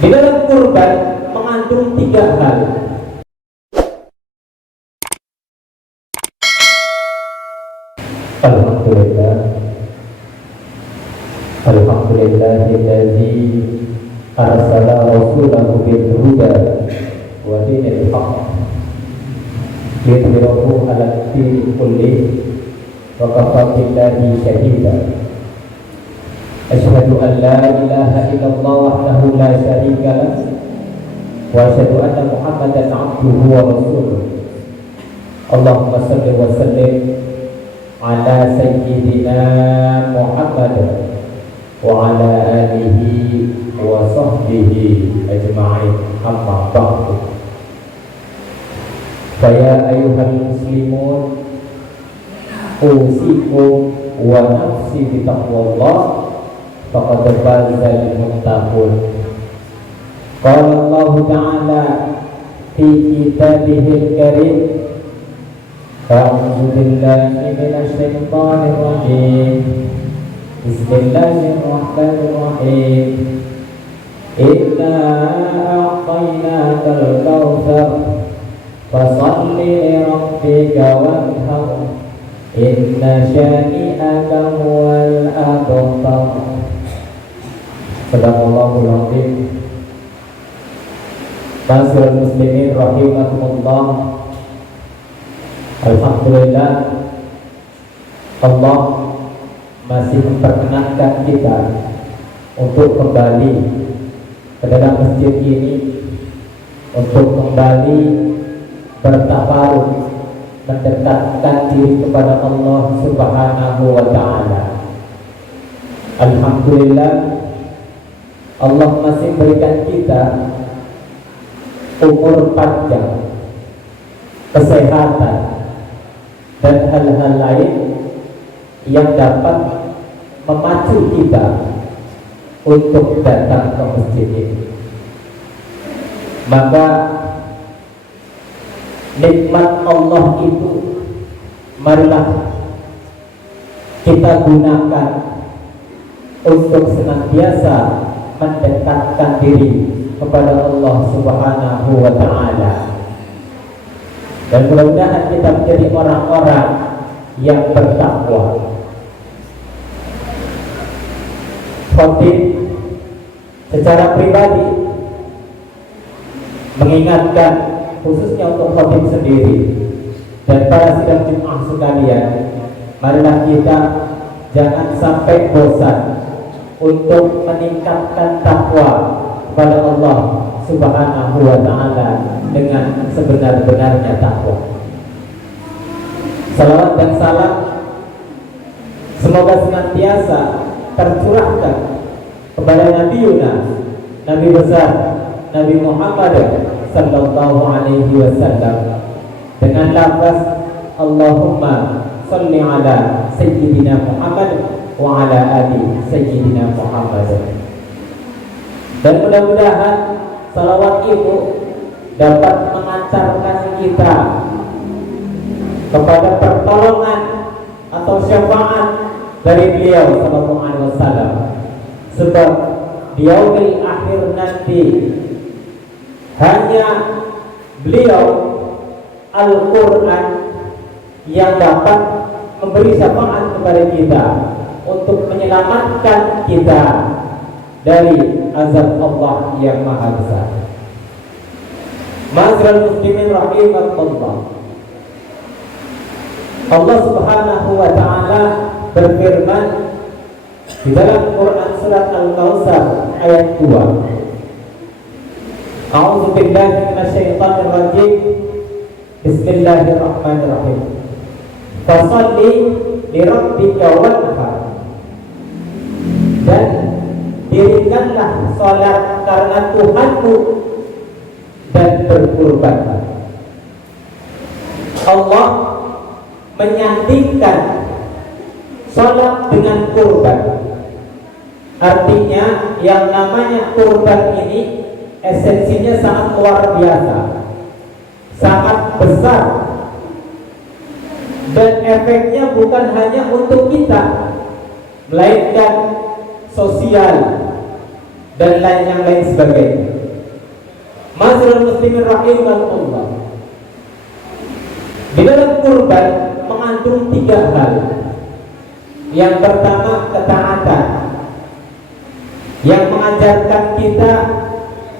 Di dalam kurban mengandung 3 hal. Alhamdulillah, alhamdulillahilladzi arsala rasulahu bil huda wa dinil haqq liyudhhirahu 'ala ad-dini kullih wa kafa billahi shahida. Asyhadu an la ilaha illallah wahdahu la syarika lah wa asyhadu anna Muhammadan 'abduhu wa rasuluh. Allahumma shalli wa sallim ala sayyidina Muhammad wa ala alihi wa sahbihi ajma'in, amma ba'du. Faya ayyuhal muslimun, usikum wa nafsi bitaqwallah, faqad fazal muttaqun. Qala Allah ta'ala fi kitabihil karim, a'udzu billahi minasy syaithanir rajim. Bismillahirrahmanirrahim. Inna a'tainakal kautsar fashalli li rabbika wanhar. Inna syani'aka huwal abtar. Sadaqallahul azim. Ma'asyiral muslimin rahimakumullah. Alhamdulillah, Allah masih memperkenankan kita untuk kembali ke dalam masjid ini, untuk kembali bertakarub, mendekatkan diri kepada Allah Subhanahu wa ta'ala. Alhamdulillah, Allah masih berikan kita umur panjang, kesehatan, dan hal-hal lain yang dapat memacu kita untuk datang ke masjid ini. Maka nikmat Allah itu marilah kita gunakan untuk senantiasa mendekatkan diri kepada Allah Subhanahu wa ta'ala. Dan mudah-mudahan kita menjadi orang-orang yang bertakwa. Khatib secara pribadi mengingatkan, khususnya untuk khatib sendiri dan para sidang Jumat sekalian, marilah kita jangan sampai bosan untuk meningkatkan takwa kepada Allah Subhanahu wa ta'ala dengan sebenar-benarnya takwa. Salawat dan salam semoga senantiasa tercurahkan kepada Nabi Yunus, Nabi besar, Nabi Muhammad sallallahu alaihi wasallam, dengan lafaz Allahumma salli ala sayyidina Muhammad wa ala ali sayyidina Muhammad. Dan mudah-mudahan salawat itu dapat mengantarkan kita kepada pertolongan atau syafaat dari beliau sallallahu alaihi wasallam. Sebab di yaumil akhir nanti hanya beliau Al-Quran yang dapat memberi syafaat kepada kita untuk menyelamatkan kita dari azab Allah yang maha besar. Ma'asyiral muslimin rahimakumullah. Allah Subhanahu wa ta'ala berfirman di dalam Quran surat Al-Kautsar ayat 2. A'udzu billahi minasyaitonir rajim. Bismillahirrahmanirrahim. Fashalli li rabbika wanhar. Dan dirikanlah salat karena Tuhanmu dan berkurbanlah. Allah menyandingkan salat dengan kurban. Artinya yang namanya kurban ini esensinya sangat luar biasa, sangat besar, dan efeknya bukan hanya untuk kita, melainkan sosial, dan yang lain sebagainya. Masyaallah muslimin rahimakumullah. Di dalam kurban mengandung 3 hal. Yang pertama ketaatan, yang mengajarkan kita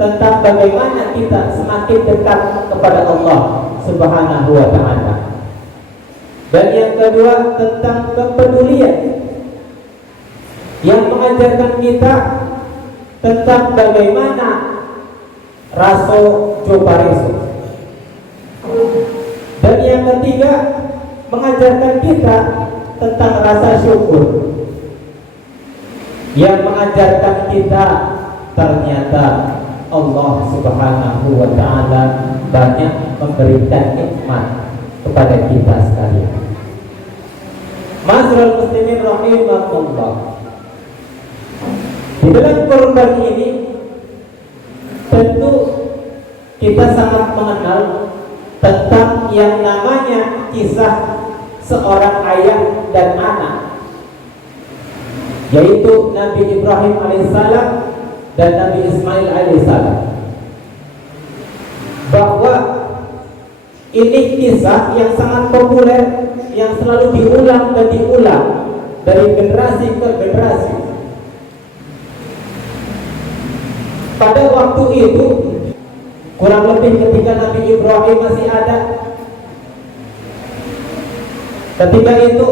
tentang bagaimana kita semakin dekat kepada Allah Subhanahu wa ta'ala. Dan yang kedua tentang kepedulian, yang mengajarkan kita tentang bagaimana rasa jopariso. Dan yang ketiga mengajarkan kita tentang rasa syukur, yang mengajarkan kita ternyata Allah Subhanahu wa ta'ala banyak memberikan nikmat kepada kita sekalian. Masyaallah muslimin rahimakumullah. Di dalam kurban ini tentu kita sangat mengenal tentang yang namanya kisah seorang ayah dan anak, yaitu Nabi Ibrahim alaihissalam dan Nabi Ismail alaihissalam. Bahwa ini kisah yang sangat populer, yang selalu diulang dan diulang dari generasi ke generasi. Pada waktu itu, kurang lebih ketika Nabi Ibrahim masih ada, ketika itu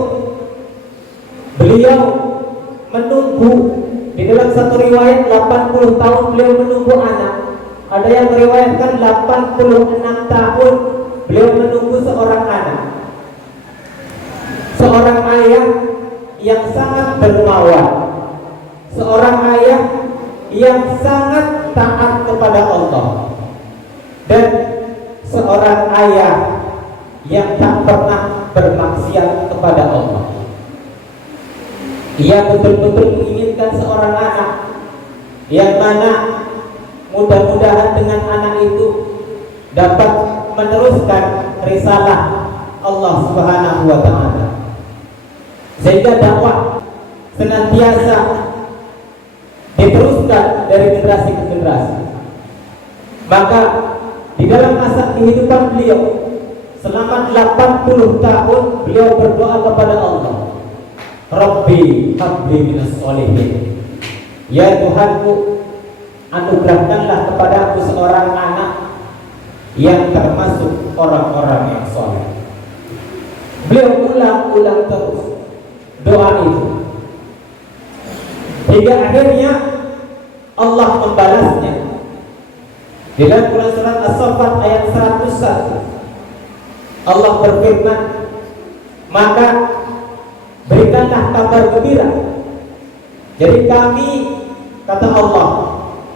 beliau menunggu, di dalam satu riwayat 80 tahun beliau menunggu anak. Ada yang meriwayatkan 86 tahun beliau menunggu seorang anak. Seorang ayah yang sangat dermawan, seorang ayah yang sangat taat kepada Allah, dan seorang ayah yang tak pernah bermaksiat kepada Allah. Ia betul-betul menginginkan seorang anak yang mana mudah-mudahan dengan anak itu dapat meneruskan risalah Allah Subhanahu wa ta'ala, sehingga dakwah senantiasa diteruskan dari generasi ke generasi. Maka di dalam masa kehidupan beliau selama 80 tahun beliau berdoa kepada Allah, Rabbi habli minas sholihin, ya Tuhanku, anugerahkanlah kepadaku seorang anak yang termasuk orang-orang yang soleh. Beliau ulang-ulang terus doa itu, hingga akhirnya Allah membalasnya. Di dalam Quran surat As-Saffat ayat 101, Allah berfirman, maka berikanlah kabar gembira. Jadi kami, kata Allah,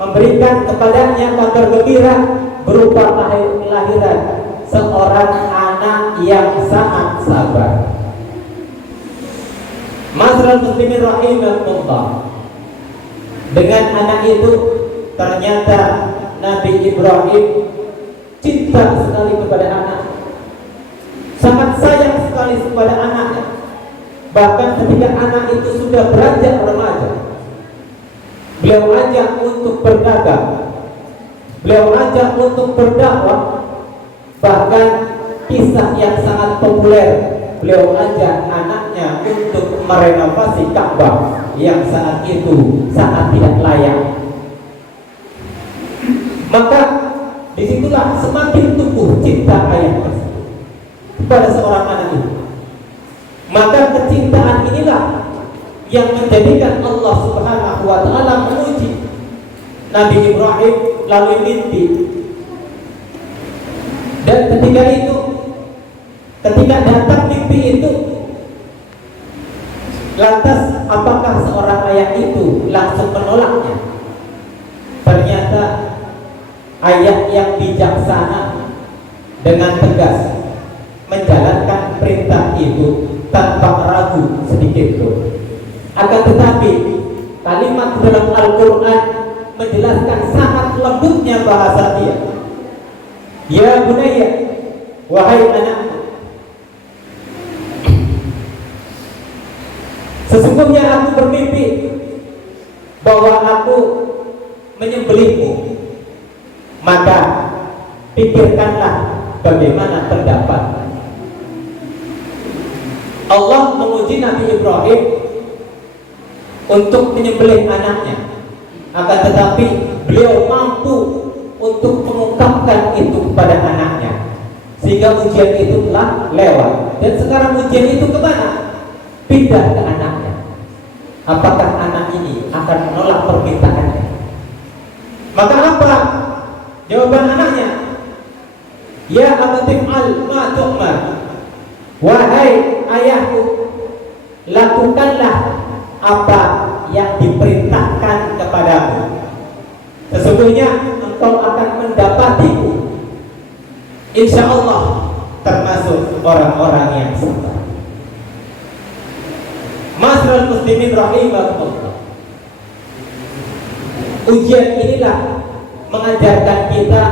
memberikan kepadanya kabar gembira berupa kelahiran seorang anak yang sangat sabar. Masyaallah muslimin rahimakumullah. Dengan anak itu ternyata Nabi Ibrahim cinta sekali kepada anak, sangat sayang sekali kepada anaknya. Bahkan ketika anak itu sudah beranjak remaja, beliau ajak untuk berdagang, beliau ajak untuk berdakwah. Bahkan kisah yang sangat populer, beliau ajak anaknya untuk merenovasi Ka'bah yang saat itu sangat tidak layak. Maka disitulah semakin tumbuh cinta ayah tersebut kepada seorang anak itu. Maka kecintaan inilah yang menjadikan Allah Subhanahu wa ta'ala menguji Nabi Ibrahim melalui mimpi. Dan ketika itu, ketika datang mimpi itu, lantas apakah seorang ayah itu langsung menolaknya? Ternyata ayah yang bijaksana dengan tegas menjalankan perintah itu tanpa ragu sedikit pun. Akan tetapi kalimat dalam Al-Quran menjelaskan sangat lembutnya bahasa dia. Ya bunayya, wahai anakku, sesungguhnya aku bermimpi bahwa aku maka pikirkanlah bagaimana pendapat. Allah menguji Nabi Ibrahim untuk menyembelih anaknya, akan tetapi beliau mampu untuk mengungkapkan itu kepada anaknya, sehingga ujian itu telah lewat. Dan sekarang ujian itu kemana? Pindah ke anaknya. Apakah anak ini akan menolak permintaannya? Maka apa jawaban anaknya? Ya abatif al ma tu'mar. Wahai ayahku, lakukanlah apa yang diperintahkan kepadamu. Sesungguhnya engkau akan mendapatiku, insya Allah termasuk orang-orang yang sabar. Masyarul muslimin rahimakumullah. Ujian inilah mengajarkan kita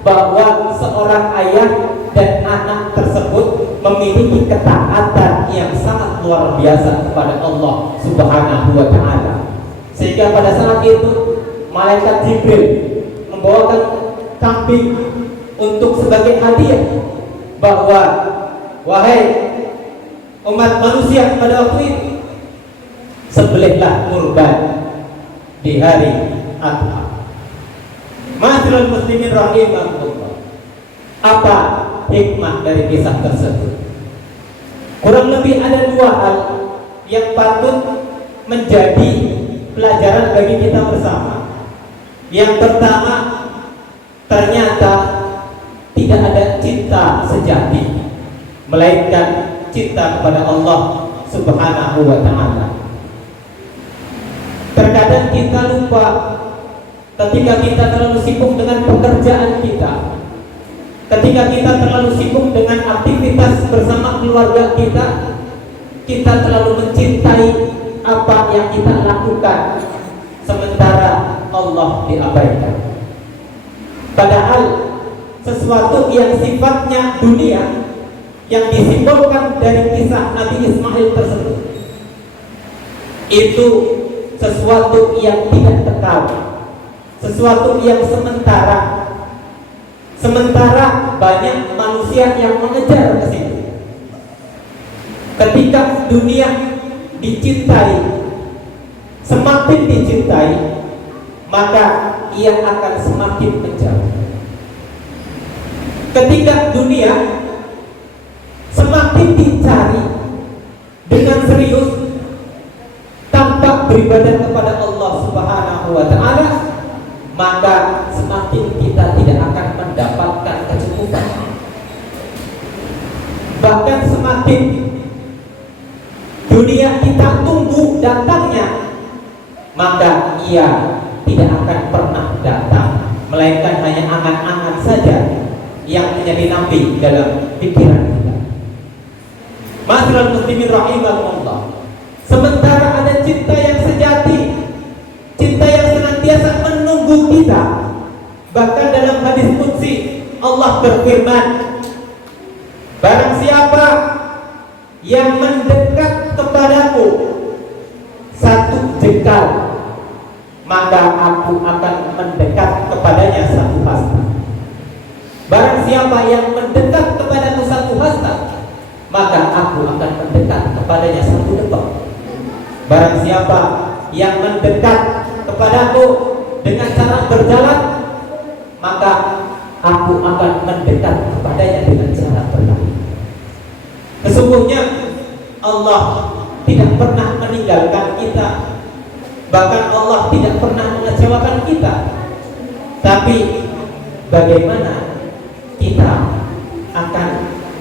bahwa seorang ayah dan anak tersebut memiliki ketaatan yang sangat luar biasa kepada Allah Subhanahu wa ta'ala. Sehingga pada saat itu malaikat Jibril membawakan kambing untuk sebagai hadiah, bahwa wahai umat manusia pada waktu itu, sembelihlah kurban di hari Adha. Masyarul muslimin rahimakumullah. Apa hikmah dari kisah tersebut? Kurang lebih ada dua hal yang patut menjadi pelajaran bagi kita bersama. Yang pertama, ternyata tidak ada cinta sejati melainkan cinta kepada Allah Subhanahu wa ta'ala. Terkadang kita lupa ketika kita terlalu sibuk dengan pekerjaan kita, ketika kita terlalu sibuk dengan aktivitas bersama keluarga kita, kita terlalu mencintai apa yang kita lakukan, sementara Allah diabaikan. Padahal sesuatu yang sifatnya dunia, yang disimbolkan dari kisah Nabi Ismail tersebut, itu sesuatu yang tidak kekal, sesuatu yang sementara. Sementara banyak manusia yang mengejar ke situ. Ketika dunia dicintai, semakin dicintai, maka ia akan semakin menjauh. Ketika dunia semakin dicari dengan serius tanpa beribadah kepada Allah Subhanahu wa ta'ala, maka semakin kita tidak akan mendapatkan kecukupan. Bahkan semakin dunia kita tunggu datangnya, maka ia tidak akan pernah datang, melainkan hanya angan-angan saja yang menjadi nabi dalam pikiran kita. Masyarul muslimin rahimakumullah. Sementara ada cinta yang sejati, cinta yang senantiasa menunggu kita. Bahkan dalam hadis qudsi Allah berfirman, barang siapa yang mendekat kepadaku satu jengkal, maka aku akan mendekat kepadanya satu hasta. Barang siapa yang mendekat kepadaku satu hasta, maka aku akan mendekat kepadanya satu depak. Barang siapa yang mendekat kepadaku dengan cara berjalan, maka aku akan mendekat kepadanya dengan cara berlari. Sesungguhnya Allah tidak pernah meninggalkan kita, bahkan Allah tidak pernah mengecewakan kita. Tapi bagaimana kita akan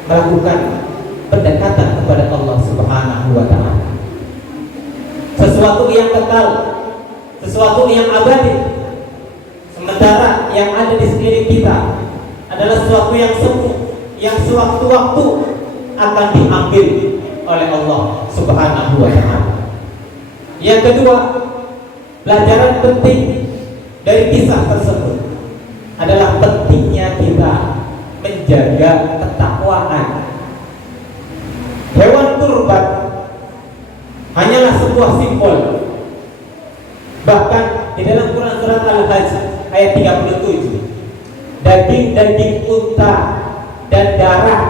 melakukan pendekatan kepada Allah Subhanahu wa ta'ala? Sesuatu yang kekal, sesuatu yang abadi, sementara yang ada di sekeliling kita adalah sesuatu yang semu, yang sewaktu-waktu akan diambil oleh Allah Subhanahu wa ta'ala. Yang kedua, pelajaran penting dari kisah tersebut adalah pentingnya kita menjaga ketakwaan. Hewan kurban hanyalah sebuah simbol. Bahkan di dalam Quran surat Al-Hajj ayat 37, daging-daging unta dan darah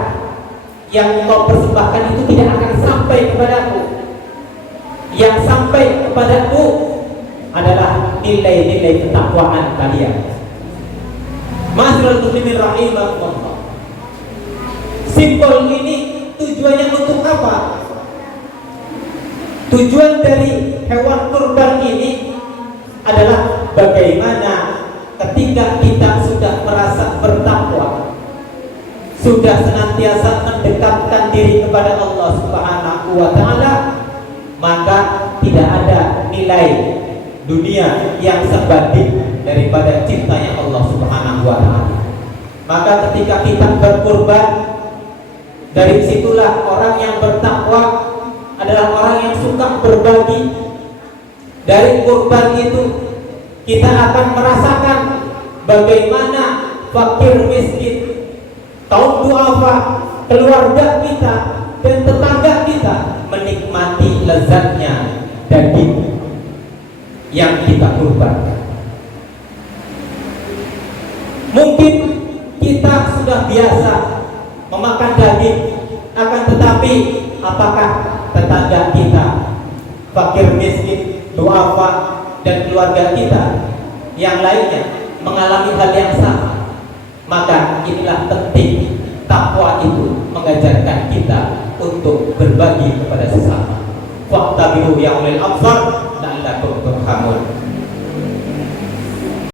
yang kau persembahkan itu tidak akan sampai kepadaku. Yang sampai kepadaku adalah nilai-nilai ketakwaan kalian. Ma'asyiral muslimin rahimakumullah. Simbol ini tujuannya untuk apa? Tujuan dari hewan kurban ini adalah bagaimana ketika kita sudah merasa bertakwa, sudah senantiasa mendekatkan diri kepada Allah Subhanahu wa taala, maka tidak ada nilai dunia yang sebanding daripada cintanya Allah Subhanahu wa taala. Maka ketika kita berkurban, dari situlah orang yang bertakwa adalah orang yang suka berbagi. Dari kurban itu kita akan merasakan bagaimana fakir miskin, kaum duafa, keluarga kita dan tetangga kita menikmati lezatnya daging yang kita kurbankan. Mungkin kita sudah biasa memakan daging, akan tetapi apakah tetangga kita, fakir miskin, duafa dan keluarga kita yang lainnya mengalami hal yang sama? Maka inilah penting takwa itu mengajarkan kita untuk berbagi kepada sesama. Waqtabiru ya ulil absar la'allakum turhamun.